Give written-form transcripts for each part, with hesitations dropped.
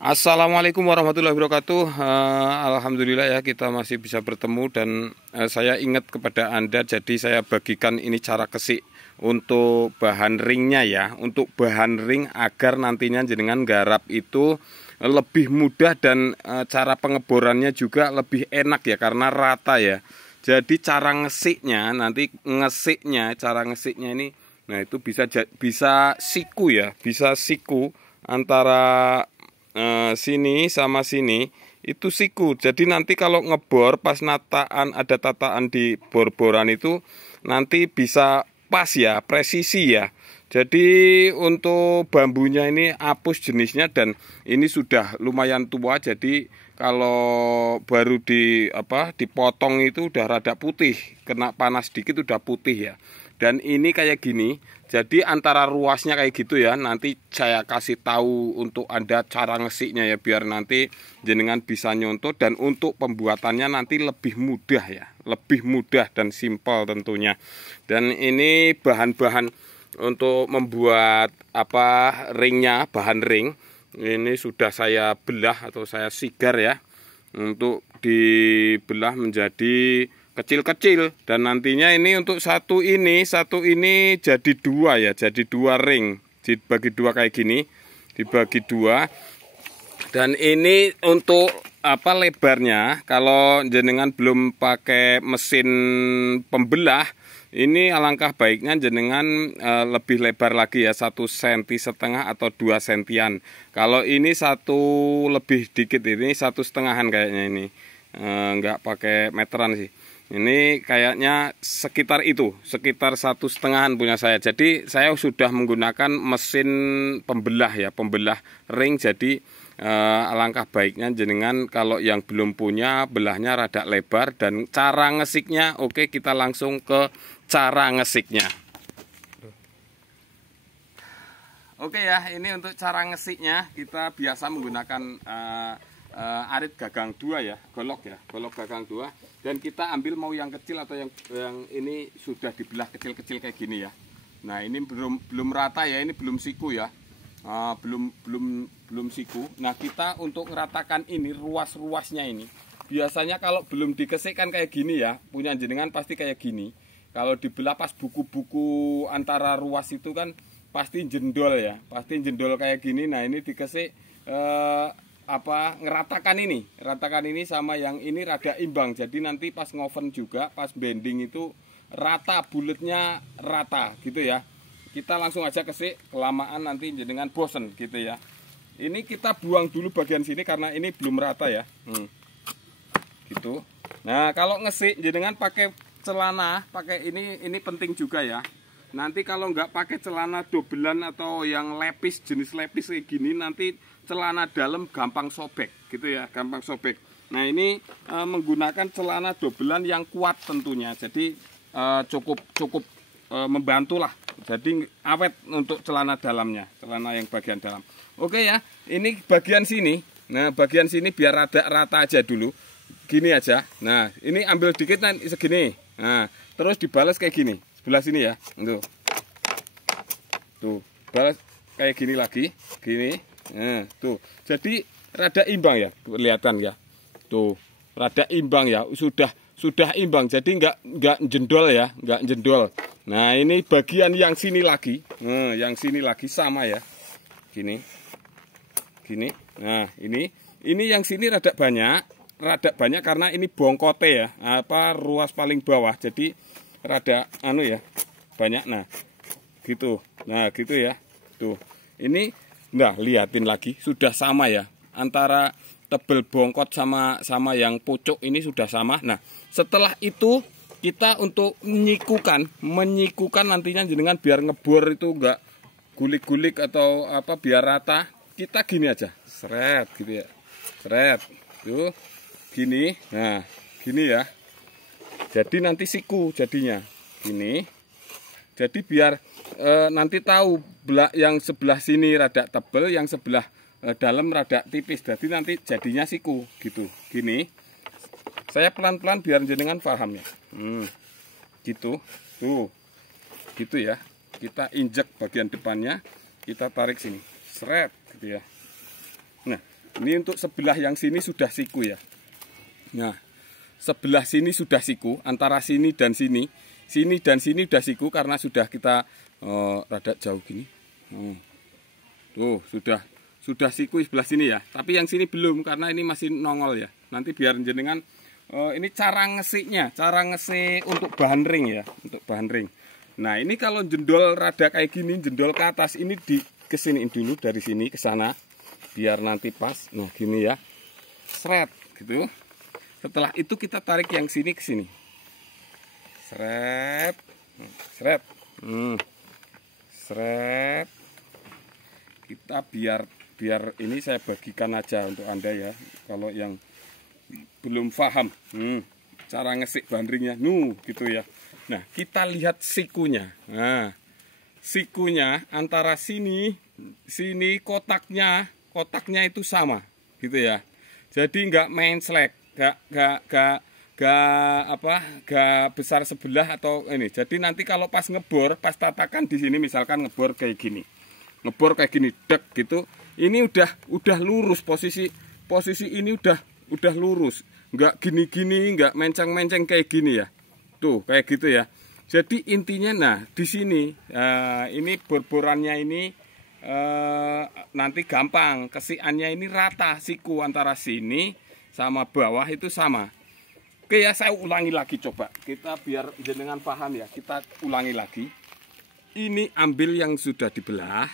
Assalamualaikum warahmatullahi wabarakatuh. Alhamdulillah ya kita masih bisa bertemu dan saya ingat kepada Anda, jadi saya bagikan ini cara kesik untuk bahan ringnya ya, untuk bahan ring agar nantinya jenengan garap itu lebih mudah dan cara pengeborannya juga lebih enak ya karena rata ya. Jadi cara ngesiknya nanti cara ngesiknya ini, nah itu bisa siku ya, bisa siku antara sini sama sini itu siku. Jadi nanti kalau ngebor pas ada tataan di bor-boran itu nanti bisa pas ya, presisi ya. Jadi untuk bambunya ini apus jenisnya dan ini sudah lumayan tua, jadi kalau baru dipotong itu udah rada putih, kena panas dikit udah putih ya. Dan ini kayak gini, jadi antara ruasnya kayak gitu ya. Nanti saya kasih tahu untuk Anda cara ngesiknya ya, biar nanti jenengan bisa nyontoh dan untuk pembuatannya nanti lebih mudah ya, lebih mudah dan simpel tentunya. Dan ini bahan-bahan untuk membuat ringnya, bahan ring ini sudah saya belah atau saya sigar ya, untuk dibelah menjadi kecil-kecil. Dan nantinya ini untuk satu ini jadi dua ya, jadi dua ring, dibagi dua kayak gini, dibagi dua. Dan ini untuk lebarnya, kalau jenengan belum pakai mesin pembelah, ini alangkah baiknya jenengan lebih lebar lagi ya, 1,5 cm atau 2 sentian. Kalau ini satu lebih dikit, ini 1,5-an kayaknya ini, nggak pakai meteran sih. Ini kayaknya sekitar itu, sekitar 1,5-an punya saya. Jadi saya sudah menggunakan mesin pembelah ya, pembelah ring. Jadi alangkah baiknya jenengan kalau yang belum punya, belahnya rada lebar. Dan cara ngesiknya, oke, kita langsung ke cara ngesiknya. Oke ya, ini untuk cara ngesiknya kita biasa menggunakan arit gagang 2 ya, golok gagang 2. Dan kita ambil mau yang kecil atau yang ini sudah dibelah kecil-kecil kayak gini ya. Nah ini belum rata ya, ini belum siku ya, belum siku. Nah kita untuk ngeratakan ini ruas-ruasnya ini, biasanya kalau belum dikesik kan kayak gini ya, punya jenengan pasti kayak gini. Kalau dibelah pas buku-buku antara ruas itu kan pasti jendol ya, pasti jendol kayak gini. Nah ini dikesik ngeratakan ini sama yang ini rada imbang. Jadi nanti pas ngoven juga, pas bending itu rata, bulatnya rata gitu ya. Kita langsung aja kesik, kelamaan nanti jenengan bosen gitu ya. Ini kita buang dulu bagian sini karena ini belum rata ya. Gitu. Nah kalau ngesik jenengan pakai celana, pakai ini penting juga ya. Nanti kalau nggak pakai celana dobelan atau yang lepis, jenis lepis kayak gini, nanti celana dalam gampang sobek gitu ya, gampang sobek. Nah ini menggunakan celana dobelan yang kuat tentunya, jadi cukup membantu lah. Jadi awet untuk celana dalamnya, celana yang bagian dalam. Oke ya, ini bagian sini. Nah bagian sini biar rata aja dulu, gini aja. Nah ini ambil dikit nanti segini. Nah terus dibalas kayak gini, sebelah sini ya. Tuh, balas kayak gini lagi, gini. Nah, tuh. Jadi rada imbang ya, kelihatan ya. Tuh, rada imbang ya. Sudah imbang. Jadi nggak jendol ya, nggak jendol. Nah, ini bagian yang sini lagi. Nah, yang sini lagi sama ya. Gini. Gini. Nah, ini yang sini rada banyak karena ini bongkote ya. Ruas paling bawah. Jadi rada ya, banyak. Nah, gitu. Nah, gitu ya. Tuh. Ini nah, liatin lagi, sudah sama ya. Antara tebel bongkot sama yang pucuk ini sudah sama. Nah, setelah itu kita untuk menyikukan nantinya jenengan biar ngebor itu enggak gulik-gulik atau biar rata. Kita gini aja. Seret gitu ya. Seret. Tuh. Gini. Nah, gini ya. Jadi nanti siku jadinya. Gini. Jadi biar nanti tahu yang sebelah sini rada tebel, yang sebelah dalam rada tipis. Jadi nanti jadinya siku gitu. Gini. Saya pelan-pelan biar jenengan paham ya. Gitu. Tuh. Gitu ya. Kita injek bagian depannya, kita tarik sini. Seret gitu ya. Nah, Ini untuk sebelah yang sini sudah siku ya. Nah, sebelah sini sudah siku, antara sini dan sini. Sini dan sini sudah siku karena sudah kita rada jauh gini. Tuh, sudah siku sebelah sini ya. Tapi yang sini belum karena ini masih nongol ya. Nanti biar jenengan ini cara ngesiknya, cara ngesik untuk bahan ring ya, untuk bahan ring. Nah, ini kalau jendol rada kayak gini, jendol ke atas ini kesiniin dulu dari sini ke sana. Biar nanti pas, nah gini ya, seret gitu. Setelah itu kita tarik yang sini ke sini, seret, seret, seret. Kita biar ini saya bagikan aja untuk Anda ya, kalau yang belum paham, cara ngesik bandringnya, gitu ya. Nah kita lihat sikunya, nah sikunya antara sini kotaknya itu sama gitu ya. Jadi nggak main selek, nggak besar sebelah atau ini. Jadi nanti kalau pas ngebor, pas tatakan di sini misalkan ngebor kayak gini, dek gitu. Ini udah lurus posisi ini udah lurus, nggak gini, nggak menceng kayak gini ya. Tuh kayak gitu ya. Jadi intinya nah di sini ini borborannya ini nanti gampang, kesiannya ini rata, siku antara sini sama bawah itu sama. Oke ya, saya ulangi lagi coba, kita biar jenengan paham ya, kita ulangi lagi. Ini ambil yang sudah dibelah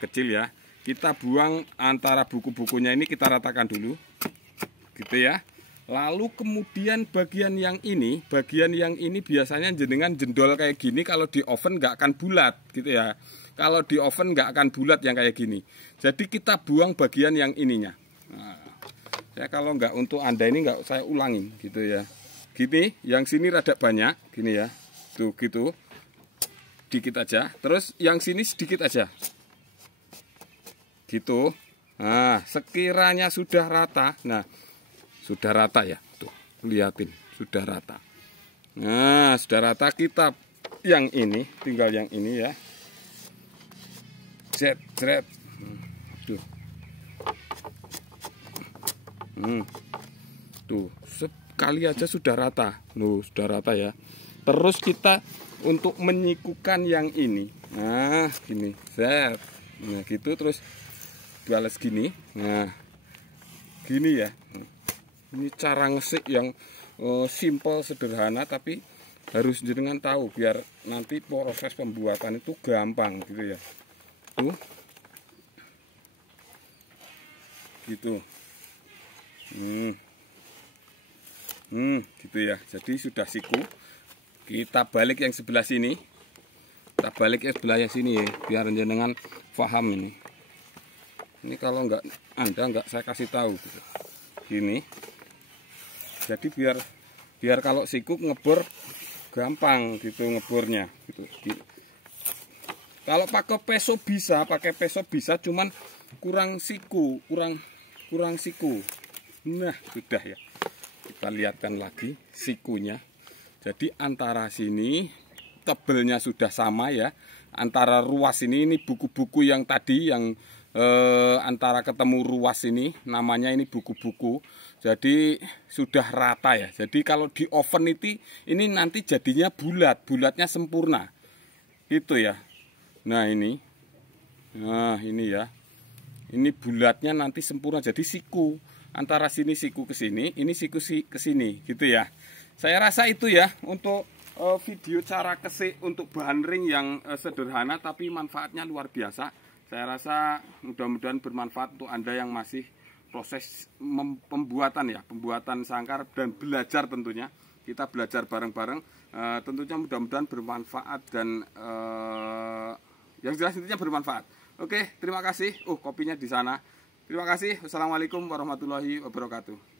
kecil ya, kita buang antara buku-bukunya ini, kita ratakan dulu gitu ya. Lalu kemudian bagian yang ini biasanya jenengan jendol kayak gini, kalau di oven nggak akan bulat gitu ya. Kalau di oven nggak akan bulat yang kayak gini. Jadi kita buang bagian yang ininya. Nah, saya kalau nggak untuk Anda ini nggak saya ulangin gitu ya. Gini, yang sini rada banyak, gini ya. Tuh gitu, dikit aja. Terus yang sini sedikit aja. Gitu. Nah, sekiranya sudah rata. Nah, sudah rata ya. Tuh, liatin, sudah rata. Nah, sudah rata, kita yang ini, tinggal yang ini ya. Jret. Tuh. Tuh, sekali aja sudah rata. Loh, sudah rata ya. Terus kita untuk menyikukan yang ini. Nah, gini. Set. Nah, gitu terus balas gini. Nah, gini ya. Ini cara ngesik yang simple, sederhana, tapi harus jenengan tahu biar nanti proses pembuatan itu gampang gitu ya. Tuh. Gitu. Gitu ya. Jadi sudah siku. Kita balik yang sebelah sini. Kita balik yang sebelah sini ya, biar jenengan paham ini. Ini kalau Anda nggak saya kasih tahu gitu. Gini. Jadi biar kalau siku ngebor gampang gitu ngebornya gitu. Kalau pakai peso bisa, cuman kurang siku. Nah, sudah ya. Kita lihatkan lagi sikunya. Jadi antara sini tebelnya sudah sama ya. Antara ruas ini buku-buku yang tadi yang antara ketemu ruas ini namanya ini buku-buku. Jadi sudah rata ya. Jadi kalau di oven ini nanti jadinya bulatnya sempurna. Gitu ya. Nah ini ya, ini bulatnya nanti sempurna, jadi siku antara sini siku ke sini, ini siku ke sini, gitu ya. Saya rasa itu ya untuk video cara kesik untuk bahan ring yang sederhana tapi manfaatnya luar biasa. Saya rasa mudah-mudahan bermanfaat untuk Anda yang masih proses pembuatan sangkar dan belajar tentunya. Kita belajar bareng-bareng, tentunya mudah-mudahan bermanfaat dan yang jelas intinya bermanfaat. Oke, terima kasih. Kopinya di sana. Terima kasih. Wassalamualaikum warahmatullahi wabarakatuh.